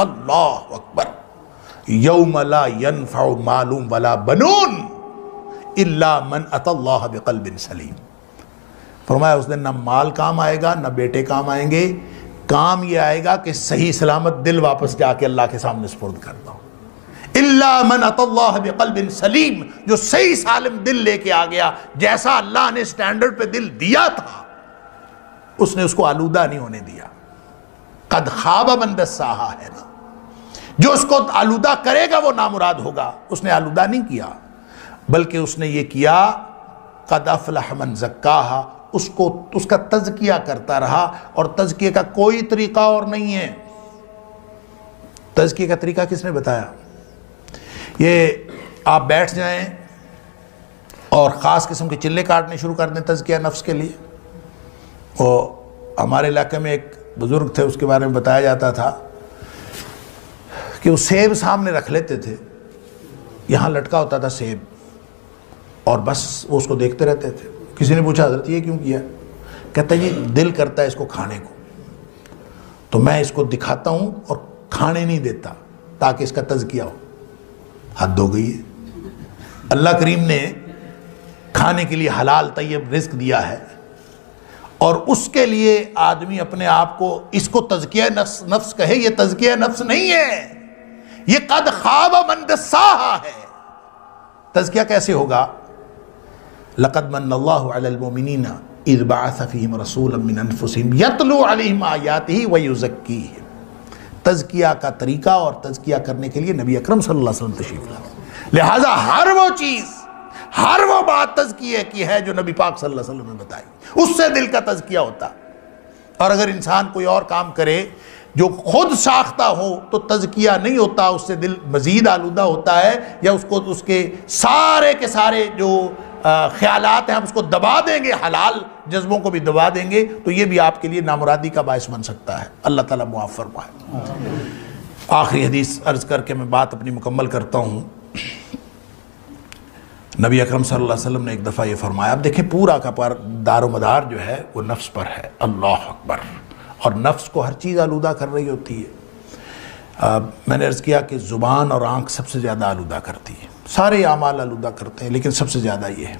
اللہ اکبر، یوم لا ینفع مال ولا بنون الا من اتی اللہ بقلب سلیم۔ فرمایا اس دن نہ مال کام آئے گا، نہ بیٹے کام آئیں گے، کام یہ آئے گا کہ صحیح سلامت دل واپس جا کے اللہ کے سامنے سپرد کرتا ہوں۔ الا من اتی اللہ بقلب سلیم، جو صحیح سالم دل لے کے آ گیا، جیسا اللہ نے سٹینڈرڈ پہ دل دیا تھا اس نے اس کو آلودہ نہیں ہونے دیا۔ قد خواب من دساہا ہے نا، جو اس کو آلودہ کرے گا وہ نامراد ہوگا، اس نے آلودہ نہیں کیا بلکہ اس نے یہ کیا قد افلح من زکاہا، اس کا تزکیہ کرتا رہا، اور تزکیہ کا کوئی طریقہ اور نہیں ہے۔ تزکیہ کا طریقہ کس نے بتایا؟ یہ آپ بیٹھ جائیں اور خاص قسم کے چلے کاٹنے شروع کر دیں تزکیہ نفس کے لیے۔ وہ ہمارے علاقے میں ایک بزرگ تھے، اس کے بارے میں بتایا جاتا تھا کہ وہ سیب سامنے رکھ لیتے تھے، یہاں لٹکا ہوتا تھا سیب، اور بس وہ اس کو دیکھتے رہتے تھے۔ کسی نے پوچھا حضرت یہ کیوں کیا؟ کہتا ہے یہ دل کرتا ہے اس کو کھانے کو، تو میں اس کو دکھاتا ہوں اور کھانے نہیں دیتا تاکہ اس کا تزکیہ ہو۔ حد ہو گئی ہے۔ اللہ کریم نے کھانے کے لیے حلال طیب رزق دیا ہے، اور اس کے لیے آدمی اپنے آپ کو اس کو تزکیہ نفس کہے، یہ تزکیہ نفس نہیں ہے، یہ قد خواب من دساہا ہے۔ تزکیہ کیسے ہوگا؟ لقد من اللہ علی المؤمنین اذ بعث فیہم رسولا من انفسہم یتلو علیہم آیاتہ ویزکیہم۔ تزکیہ کا طریقہ اور تزکیہ کرنے کے لیے نبی اکرم صلی اللہ علیہ وسلم تشریف لائے، لہٰذا ہر وہ چیز، ہر وہ بات تزکیہ کی ہے جو نبی پاک صلی اللہ علیہ وسلم نے بتائی، اس سے دل کا تزکیہ ہوتا۔ اور اگر انسان کوئی اور کام کرے جو خود ساختہ ہو تو تزکیہ نہیں ہوتا، اس سے دل مزید آلودہ ہوتا ہے، یا اس کو اس کے سارے جو خیالات ہیں ہم اس کو دبا دیں گے، حلال جذبوں کو بھی دبا دیں گے، تو یہ بھی آپ کے لیے نامرادی کا باعث بن سکتا ہے۔ اللہ تعالیٰ معاف فرمائے۔ آخری حدیث عرض کر کے میں بات اپنی مکمل کرتا ہوں۔ نبی اکرم صلی اللہ علیہ وسلم نے ایک دفعہ یہ فرمایا، اب دیکھیں پورا کا پر دار و مدار جو ہے وہ نفس پر ہے۔ اللہ اکبر۔ اور نفس کو ہر چیز آلودہ کر رہی ہوتی ہے۔ میں نے عرض کیا کہ زبان اور آنکھ سب سے زیادہ آلودہ کرتی ہے، سارے اعمال آلودہ کرتے ہیں لیکن سب سے زیادہ یہ ہے۔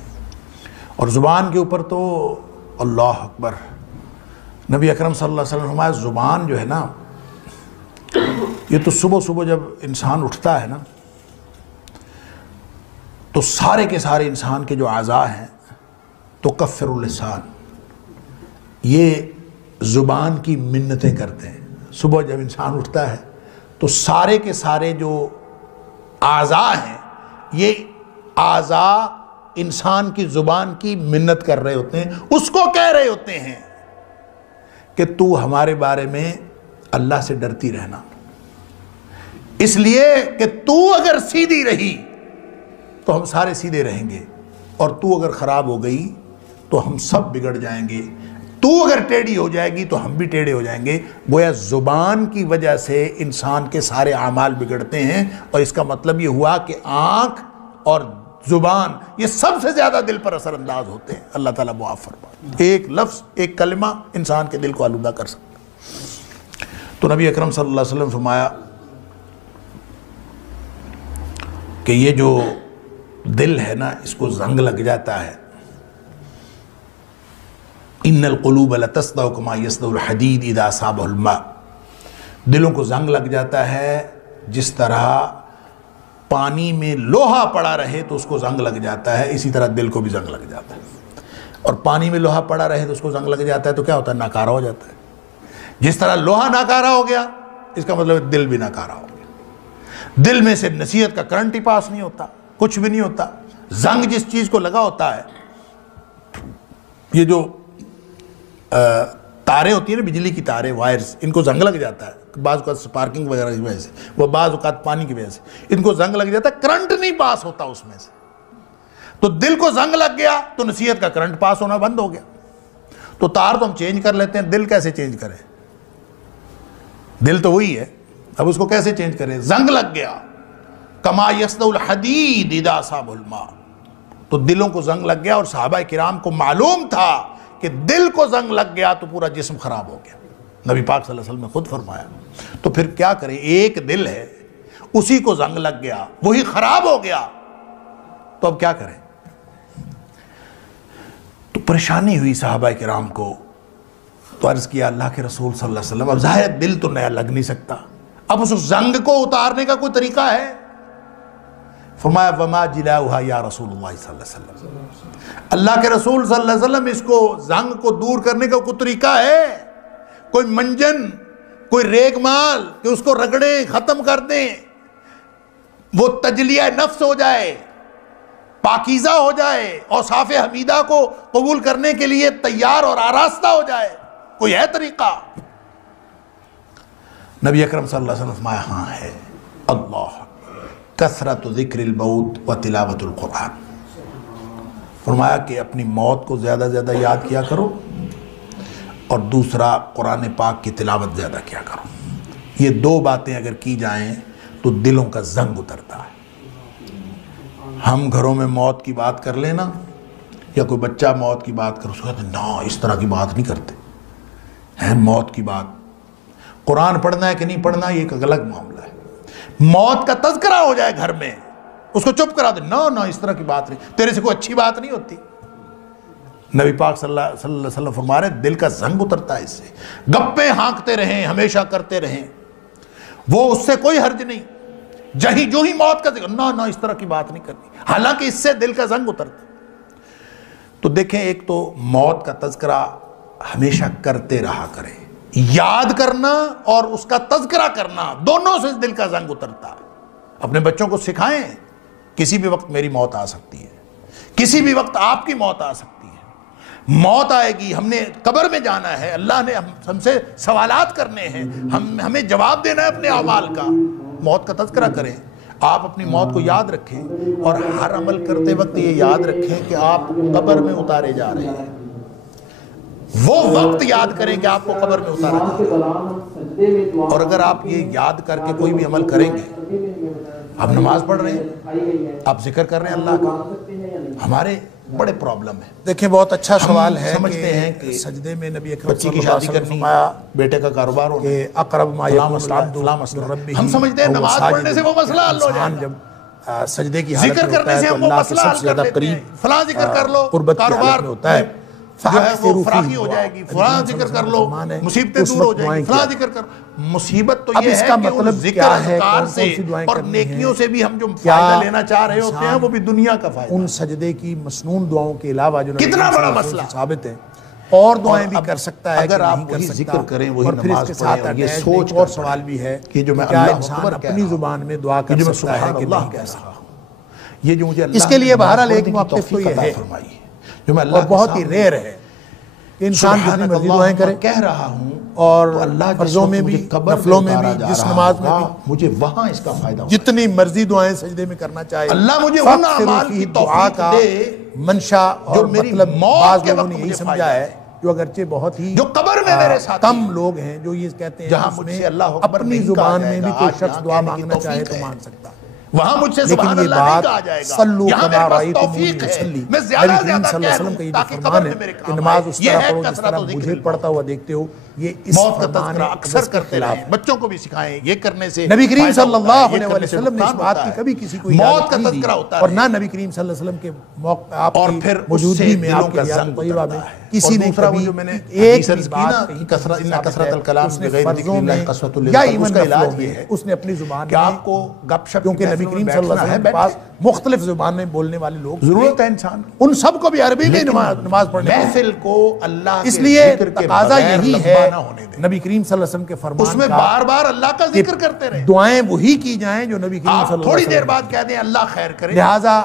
اور زبان کے اوپر تو اللہ اکبر، نبی اکرم صلی اللہ علیہ وسلم نے فرمایا زبان جو ہے نا، یہ تو صبح صبح جب انسان اٹھتا ہے نا تو سارے کے سارے انسان کے جو اعضاء ہیں تو کفر اللسان، یہ زبان کی منتیں کرتے ہیں۔ صبح جب انسان اٹھتا ہے تو سارے کے سارے جو اعضاء ہیں یہ اعضاء انسان کی زبان کی منت کر رہے ہوتے ہیں، اس کو کہہ رہے ہوتے ہیں کہ تو ہمارے بارے میں اللہ سے ڈرتی رہنا، اس لیے کہ تو اگر سیدھی رہی تو ہم سارے سیدھے رہیں گے، اور تو اگر خراب ہو گئی تو ہم سب بگڑ جائیں گے، تو اگر ٹیڑھی ہو جائے گی تو ہم بھی ٹیڑھے ہو جائیں گے۔ گویا زبان کی وجہ سے انسان کے سارے اعمال بگڑتے ہیں، اور اس کا مطلب یہ ہوا کہ آنکھ اور زبان یہ سب سے زیادہ دل پر اثر انداز ہوتے ہیں۔ اللہ تعالیٰ معاف فرمائے۔ ایک لفظ، ایک کلمہ انسان کے دل کو آلودہ کر سکتا ہے۔ تو نبی اکرم صلی اللہ علیہ وسلم فرمایا کہ یہ جو دل ہے نا اس کو زنگ لگ جاتا ہے۔ ان القلوب لتصدع كما يصدع الحديد اذا اصابه الماء، دلوں کو زنگ لگ جاتا ہے جس طرح پانی میں لوہا پڑا رہے تو اس کو زنگ لگ جاتا ہے، اسی طرح دل کو بھی زنگ لگ جاتا ہے۔ اور پانی میں لوہا پڑا رہے تو اس کو زنگ لگ جاتا ہے تو کیا ہوتا ہے؟ ناکارہ ہو جاتا ہے۔ جس طرح لوہا ناکارہ ہو گیا اس کا مطلب دل بھی ناکارہ ہو گیا، دل میں سے نصیحت کا کرنٹ ہی پاس نہیں ہوتا، کچھ بھی نہیں ہوتا۔ زنگ جس چیز کو لگا ہوتا ہے، یہ جو تاریں ہوتی ہیں نا، بجلی کی تاریں، وائرز، ان کو زنگ لگ جاتا ہے، بعض اوقات سپارکنگ وغیرہ کی وجہ سے، وہ بعض اوقات پانی کی وجہ سے ان کو زنگ لگ جاتا ہے، کرنٹ نہیں پاس ہوتا اس میں سے۔ تو دل کو زنگ لگ گیا تو نصیحت کا کرنٹ پاس ہونا بند ہو گیا۔ تو تار تو ہم چینج کر لیتے ہیں، دل کیسے چینج کریں؟ دل تو وہی ہے، اب اس کو کیسے چینج کریں؟ زنگ لگ گیا، کما یصدع الحدید اذا اصابہ الماء، تو دلوں کو زنگ لگ گیا۔ اور صحابہ کرام کو معلوم تھا کہ دل کو زنگ لگ گیا تو پورا جسم خراب ہو گیا۔ نبی پاک صلی اللہ علیہ وسلم نے خود فرمایا. تو پھر کیا کریں؟ ایک دل ہے اسی کو زنگ لگ گیا, وہی خراب ہو گیا, تو اب کیا کریں؟ تو پریشانی ہوئی صحابہ کرام کو. تو عرض کیا اللہ کے رسول صلی اللہ علیہ وسلم, اب ظاہر دل تو نیا لگ نہیں سکتا, اب اس زنگ کو اتارنے کا کوئی طریقہ ہے؟ فرمایا وما جلاؤہا یا رسول اللہ صلی اللہ علیہ وسلم, اللہ کے رسول صلی اللہ علیہ وسلم اس کو زنگ کو دور کرنے کا کوئی طریقہ ہے؟ کوئی منجن, کوئی ریگ مال کہ اس کو رگڑیں, ختم کر دیں, وہ تجلیہ نفس ہو جائے, پاکیزہ ہو جائے, اوصاف حمیدہ کو قبول کرنے کے لیے تیار اور آراستہ ہو جائے؟ کوئی ہے طریقہ؟ نبی اکرم صلی اللہ علیہ وسلم فرمایا ہاں ہے. اللہ کثرت ذکر الموت و تلاوت القرآن. فرمایا کہ اپنی موت کو زیادہ زیادہ یاد کیا کرو, اور دوسرا قرآن پاک کی تلاوت زیادہ کیا کرو. یہ دو باتیں اگر کی جائیں تو دلوں کا زنگ اترتا ہے. ہم گھروں میں موت کی بات کر لینا, یا کوئی بچہ موت کی بات کر, اس کو کہتے ہیں نا اس طرح کی بات نہیں کرتے ہیں. موت کی بات, قرآن پڑھنا ہے کہ نہیں پڑھنا یہ ایک الگ معاملہ ہے. موت کا تذکرہ ہو جائے گھر میں, اس کو چپ کرا دے, نا اس طرح کی بات نہیں, تیرے سے کوئی اچھی بات نہیں ہوتی. نبی پاک صلی اللہ علیہ وسلم فرما رہے دل کا زنگ اترتا ہے اس سے. گپیں ہانکتے رہیں, ہمیشہ کرتے رہیں, وہ اس سے کوئی حرج نہیں. جو ہی موت کا ذکر, نا اس طرح کی بات نہیں کرنی, حالانکہ اس سے دل کا زنگ اترتا. تو دیکھیں, ایک تو موت کا تذکرہ ہمیشہ کرتے رہا کریں, یاد کرنا اور اس کا تذکرہ کرنا, دونوں سے دل کا زنگ اترتا ہے. اپنے بچوں کو سکھائیں کسی بھی وقت میری موت آ سکتی ہے, کسی بھی وقت آپ کی موت آ سکتی ہے. موت آئے گی, ہم نے قبر میں جانا ہے, اللہ نے ہم سے سوالات کرنے ہیں, ہمیں جواب دینا ہے اپنے اعمال کا. موت کا تذکرہ کریں, آپ اپنی موت کو یاد رکھیں, اور ہر عمل کرتے وقت یہ یاد رکھیں کہ آپ قبر میں اتارے جا رہے ہیں. وہ وقت یاد کریں کہ آپ کو قبر میں اتارا جا رہا ہے. اور اگر آپ یہ یاد کر کے کوئی بھی عمل کریں گے, آپ نماز پڑھ رہے ہیں, آپ ذکر کر رہے ہیں اللہ کا, ہمارے بڑے پرابلم ہے. دیکھیں بہت اچھا سوال ہے. سمجھتے ہیں کہ سجدے میں نبی اکرم بچی کی شادی کرنی, بیٹے کا کاروبار ہونا, کہ اقرب ما یکون العبد, ہم سمجھتے ہیں نماز پڑھنے سے وہ مسئلہ حل ہو جائے. جب سجدے کی حالت ذکر کرنے سے ہم وہ مسئلہ حل کر لیتے ہیں, فلاں ذکر کر لو, کاروبار ہوتا ہے, جو ہے وہ فراخی ہو جائے گی, فلاں ذکر کر لو, مصیبتیں دور ہو جائیں گی, فلاں ذکر کر. مصیبت تو یہ ہے کہ ان ذکر اذکار سے اور نیکیوں سے بھی ہم جو فائدہ لینا چاہ رہے ہوتے ہیں وہ بھی دنیا کا فائدہ. ان سجدے کی مسنون دعاؤں کے علاوہ جو کتنا بڑا مسئلہ ثابت ہے, اور دعائیں بھی کر سکتا ہے, اگر آپ وہی ذکر کریں, وہی نماز پڑھیں, یہ سوچ اور سوال بھی ہے کہ جو میں کیا اللہ انسان اپنی زبان میں دعا کر سکتا ہے کہ نہیں کر سکتا. یہ جو مجھے اس کے لیے بہرحال ایک موقف تو یہ ہے جو میں اللہ بہت ہی ریئر ہے کہ انسان جتنی مرضی دعائیں کرے, کہہ رہا ہوں, اور فرضوں میں بھی, نفلوں میں بھی, جس نماز میں بھی, مجھے وہاں اس کا فائدہ ہوگا. جتنی مرضی دعائیں سجدے میں کرنا چاہے, اللہ مجھے ان اعمال کی توفیق دے منشا اور مطلب بعض لوگوں نے یہی سمجھا ہے, جو اگرچہ بہت ہی جو قبر میں میرے ساتھ کم لوگ ہیں جو یہ کہتے ہیں جہاں مجھ سے اللہ اکبر اپنی زبان میں بھی کوئی شخص دعا مانگنا چاہے تو مانگ سکتا, وہاں مجھ سے سبحان اللہ نہیں کہا جائے گا. صلو یہاں کما میرے پاس توفیق ہے, میں زیادہ زیادہ کہہ لوں تاکہ قبر میں میرے کام نماز اس یہ طرح ہے پڑھو جس طرح مجھے پڑھتا ہوا دیکھتے ہو. یہ اس موت کا تذکرہ اکثر کرتے رہیں, بچوں کو بھی سکھائیں, یہ کرنے سے نبی کریم صلی اللہ علیہ وسلم نے اس بات کی کبھی کسی کو موت کا تذکرہ ہوتا ہے, اور نہ نبی کریم صلی اللہ علیہ وسلم کے آپ اور کی پھر موجودگی میں آپ کے حیات طیبہ میں کسی نے کبھی ایک بھی بات کثرت الکلام بغیر ذکر اللہ قسوۃ للقلب, یا ایمن کا علاج یہ ہے اس نے اپنی زبان کہ آپ کو گپ شپ, کیونکہ نبی کریم صلی اللہ علیہ وسلم کے پاس مختلف زبان میں بولنے والے لوگ ضرورت ہے انسان کی, ان سب کو بھی عربی میں نماز پڑھنے محفل کو اللہ اس لیے تقاضا یہی ہے نبی کریم صلی اللہ علیہ وسلم کے فرمان اس میں بار بار اللہ کا ذکر کرتے رہیں, دعائیں وہی کی جائیں جو نبی کریم صلی اللہ علیہ وسلم تھوڑی دیر بعد کہہ دیں اللہ خیر کرے, لہٰذا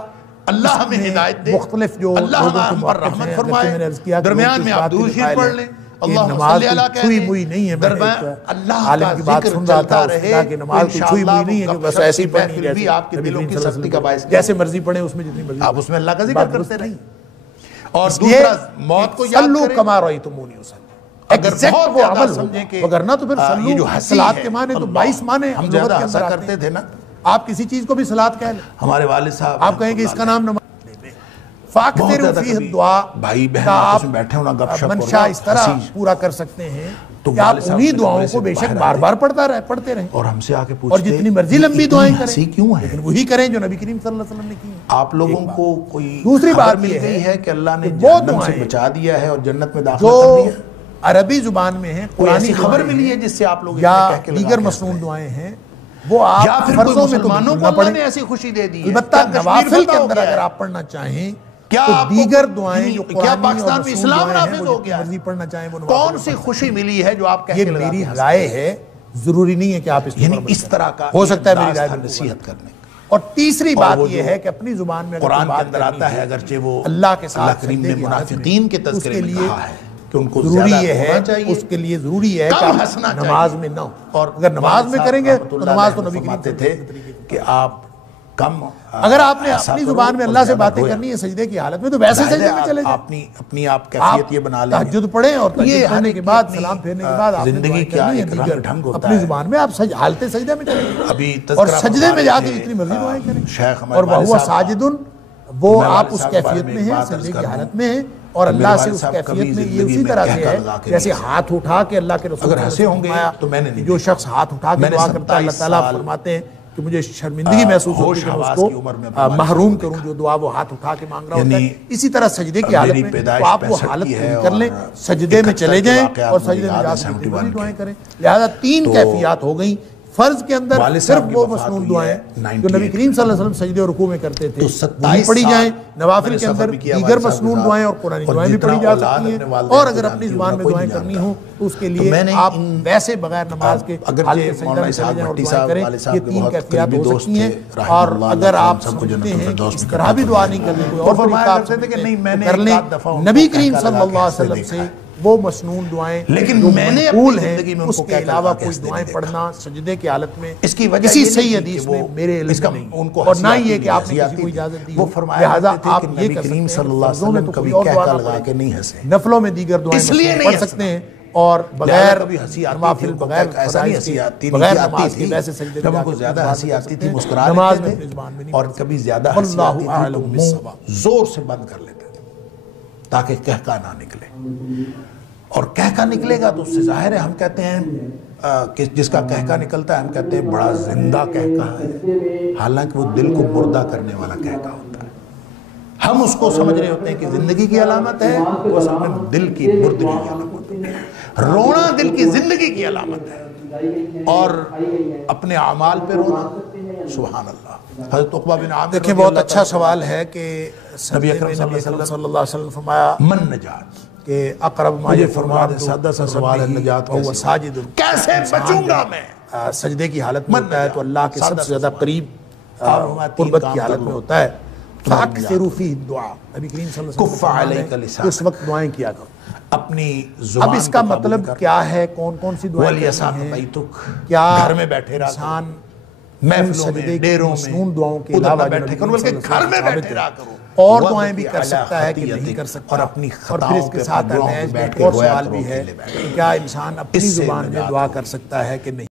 اللہ ہمیں ہدایت دے, مختلف جو اللہ ہم پر رحمت فرمائے, درمیان میں آپ درود شریف پڑھ لیں, اللہ صلی اللہ کہہ چھوئی موئی نہیں ہے, اللہ کا ذکر چلتا رہے, کہ نماز کوئی چھوئی موئی نہیں ہے کہ بس ایسی پڑھنی بھی آپ کے دلوں کی سختی کا باعث, جیسے مرضی پڑھیں اس میں جتنی مرضی آپ اس میں اللہ کا ذکر کرتے رہیں. اور دوسرا موت کو یاد کریں, صلو کما رأیتمونی اصلی, اگر بہت وہ عمل سمجھیں کہ وگرنہ تو پھر صلو صلاۃ کے معنی تو 22 معنی ہم زیادہ ہنسا کرتے تھے نا, آپ کسی چیز کو بھی صلاۃ کہہ لیں, ہمارے والد صاحب آپ کہیں گے اس کا نام نماز, فاکثروا فیہ الدعاء, بھائی بہن آپس میں بیٹھے ہونا گپ شپ, منشا اس طرح پورا کر سکتے ہیں کہ آپ انہی دعاؤں کو بے شک بار بار پڑھتے رہیں اور ہم سے آ کے اور پوچھتے جتنی مرضی لمبی دعائیں کریں، ہنسی کیوں ہے؟ لیکن وہی کریں جو نبی کریم صلی اللہ علیہ وسلم نے کی ہیں۔ آپ لوگوں کو کوئی دوسری خبر بات مل یہ گئی ہے کہ اللہ نے کہ وہ جہنم سے دعائیں بچا دیا ہے اور جنت میں داخلہ جو کر دیا؟ عربی زبان میں ہیں، کوئی ایسی قرآنی خبر دعائیں ملی ہے ہیں جس سے آپ لوگ یا اتنے کہہ کے لگا دیگر کے مسنون ہنس رہے دعائیں ہیں، وہ آپ یا پھر کوئی فرضوں میں تو مسلمانوں بالکل کو نہ اللہ پڑھیں۔ نے ایسی خوشی دے دی ہے؟ البتہ کیا کشمیر نوافل فتح کے ہو اندر گیا اگر ہے؟ آپ پڑھنا چاہیں کیا تو آپ کو دیگر دعائیں جو کیا قرآنی اور پاکستان میں مسنون اسلام دعائیں ہیں نافذ وہ ہو گیا جتنی ہے؟ مرضی پڑھنا چاہیں وہ کون سی خوشی ملی ہے جو آپ کہہ یہ کے لگا میری کے ہنس رائے ہے، ضروری نہیں ہے کہ آپ اس یعنی پر اس طرح کا ہو سکتا ہے میری انداز رائے تھا بالکل نصیحت کرنے کا۔ اور تیسری اور بات وہ یہ جو ہے کہ اپنی زبان میں اگر قرآن کوئی کے بات اندر کرنی آتا ہے ہے اگرچہ وہ اللہ کے اللہ ساتھ کریم سجدے نے کی حالت میں، منافقین کے اس تذکرے کے میں لیے کہا ہے کہ ان کو ضروری زیادہ یہ ہے رونا چاہیے، اس کے لیے ضروری ہے کہ کم آپ ہنسنا نماز چاہیے۔ میں نہ ہو، اور اگر نماز میں کریں گے تو نماز تو نبی فرماتے کریم تھے کہ آپ کم اگر آپ نے ایسا اپنی کرو زبان میں اور اللہ سے زیادہ باتیں رویا۔ کرنی ہے سجدے کی حالت میں تو ویسے سجدے میں چلے جائیں، اپنی آپ کیفیت یہ بنا لیں گے۔ تہجد پڑھیں اور یہ تہجد ہر پڑھنے ایک کے کی بعد اپنی سلام پھیرنے کے بعد آپ نے زندگی دعائیں کا کرنی ہے ایک دیگر رنگ ڈھنگ ہوتا اپنی ہے۔ زبان میں آپ حالت سجدے میں چلے جائیں ابھی اور تذکرہ سجدے میں فرما جا رہے کے تھے جتنی مرضی دعائیں کریں شیخ ہمارے اور والد وہو صاحب ساجدن، وہ میں آپ والد اس صاحب کے بارے کیفیت میں میں ایک ہیں بات عرض سجدے کر کی دوں حالت میں ہیں اور کہ میرے اللہ سے والد اس صاحب کیفیت کبھی میں یہ زندگی اسی میں طرح کہہ سے کر ہے لگا کے جیسے نہیں ہنسے۔ ہاتھ اٹھا کے اللہ کے رسول اگر ہنسے ہوں گے تو میں نے نہیں جو دیکھا۔ شخص ہاتھ اٹھا کے میں نے دعا کرتا ہے اللہ 27 تعالیٰ سال فرماتے ہیں کہ مجھے شرمندگی محسوس ہوتی ہوش ہے کہ میں حواس اس کی عمر میں کو اپنے والد محروم صاحب کو کروں جو دعا وہ ہاتھ اٹھا کے مانگ رہا ہوتا یعنی ہے۔ اسی طرح سجدے کی حالت میری میں پیدائش تو آپ وہ 65 حالت کی ہے پوری کر لیں، اور سجدے میں 71 چلے کے جائیں واقعات اور مجھے سجدے میں یاد جا ہے کے جتنی 71 مرضی کے۔ دعائیں کریں۔ لہذا تین تو کیفیات ہو گئیں۔ فرض کے اندر والد صرف صاحب کی وہ وفات مسنون ہوئی دعائیں ہے جو نبی 98 کریم صلی اللہ علیہ وسلم سجدے اور رکوع میں کرتے تھے تو وہی 27 پڑھی سال جائیں۔ میں نوافل نے کے سفر اندر بھی کیا دیگر والد صاحب کے مسنون ساتھ، دعائیں اور قرآنی اور دعائیں بھی جتنا پڑھی جا اولاد سکتی اپنے ہیں والدین اور کو اگر اپنی جانتی زبان ہوگا، میں کوئی دعائیں نہیں کرنی جانتا۔ ہوں تو اس کے تو لیے میں نے آپ ویسے بغیر نماز کے اگرچہ حالت سجدہ مولانا میں اسحاق چلے جائیں اور بھٹی دعائیں صاحب کریں، والد صاحب یہ کے تین بہت کیفیات قریبی ہو دوست سکتی ہیں۔ تھے رحمہ اور اللہ، اگر اللہ آپ ہم سب کو سمجھتے جنت ہیں کہ الفردوس اس میں طرح بھی اکٹھا دعا فرمائے۔ نہیں کرنی کوئی وہ اور فرمایا طریقہ آپ کرتے تھے کہ نہیں، میں سمجھتے نے ہیں کر ایک لیں۔ آدھ دفعہ ان کو نبی کہہ کریم کہہ صلی لگا کے اللہ علیہ ہنستے وسلم دیکھا سے ہے۔ وہ مسنون دعائیں لیکن جو میں نے اپنی منقول ہیں زندگی میں ان اس کو کے کہہ کر علاوہ لگا کے کوئی ہنستے دعائیں نہیں دیکھا۔ پڑھنا سجدے کی حالت میں اس کی وجہ کسی یہ صحیح نہیں حدیث کہ میں وہ میرے علم اس کا میں نہیں ان کو اور نہ ہنسی یہ آتی کہ آپ تھی، نے ہنسی کسی کو آتی اجازت تھی۔ دی وہ ہو، فرمایا لہذا کرتے تھے آپ کہ یہ نبی کر کریم سکتے ہیں صلی کہ اللہ علیہ فرضوں میں وسلم تو کبھی کوئی اور کہہ دعا کر نہ لگا پڑھیں، کے نہیں ہنسے، نفلوں میں دیگر دعائیں اس لیے مسنون نہیں پڑھ ہنسنا۔ سکتے ہیں اور لہذا بغیر کبھی ہنسی آتی نوافل تھی، ان کو بغیر ایسا نہیں فرائض ہنسی کے آتی، بغیر نہیں آتی نماز کے تھی، ویسے سجدے میں جب جا ان کے کو زیادہ اپنی ہنسی زبان آتی میں تھی کرتے مسکرا ہیں، نماز لیتے میں تھے اپنی زبان میں نہیں اور پڑھ کبھی سکتے۔ زیادہ ہنسی واللہ آتی تھی تو اعلم منہ بالصواب۔ زور سے بند کر لیتے تھے تاکہ کہکا نہ نکلے، اور کہکا نکلے گا تو اس سے ظاہر ہے ہم کہتے ہیں کہ جس کا کہکا نکلتا ہے ہم کہتے ہیں بڑا زندہ کہکا ہے، حالانکہ وہ دل کو مردہ کرنے والا کہکا ہوتا ہے۔ ہم اس کو سمجھ رہے ہوتے ہیں کہ زندگی کی علامت ہے، وہ اصل میں دل کی مردگی کی علامت ہے۔ رونا دل کی زندگی کی علامت ہے اور اپنے اعمال پہ رونا سبحان اللہ۔ حضرت عقبہ بن عامر دیکھیں بہت اچھا سوال ہے کہ نبی نبی اکرم اکرم صلی صلی اللہ اللہ علیہ وسلم فرمایا من نجات، کہ اقرب ما مجھے یکون فرما دیں العبد سادہ سا سوال ہے، نجات وہو کیسے ساجد، کیسے بچوں گا میں؟ سجدے کی حالت میں ہوتا ہے تو اللہ کے سب سے زیادہ قریب تین قربت کام کی کر حالت لو۔ میں ہوتا ہے۔ فَأَكْثِرُوا فِيهِ الدُّعَاء، نبی کریم صلی اللہ علیہ وسلم کُفَّ فرماتے عَلَيْكَ ہیں لِسَانُكَ، اس وقت دعائیں کیا کرو۔ اپنی زبان اب اس کا کو قابو مطلب کر، کیا ہے، کون کون سی دعائیں وَلْيَسَعْ کرنی ہیں؟ بَيْتُكَ، کیا گھر میں بیٹھے رہا انسان محفلوں سجدے میں کی ڈیروں میں مسنون دعاؤں کے ادھر علاوہ نہ جو بیٹھے نبی کرو کریم بلکہ صلی اللہ گھر علیہ میں وسلم بیٹھے ثابت رہا ہے، کرو، اور دعائیں بھی کر وَبْكِ سکتا ہے کہ عَلَىٰ نہیں کر خَطِيَّتِكَ، سکتا۔ اور اپنی اور پھر خطاؤں اس کے پہ ساتھ گناہوں پہ ایک بیٹھ کے اور رویا سوال کرو بھی ہے اکیلے بیٹھ کے۔ کہ کیا انسان اپنی اس سے زبان میں نجات دعا ہوگی۔ کر سکتا ہے کہ نہیں؟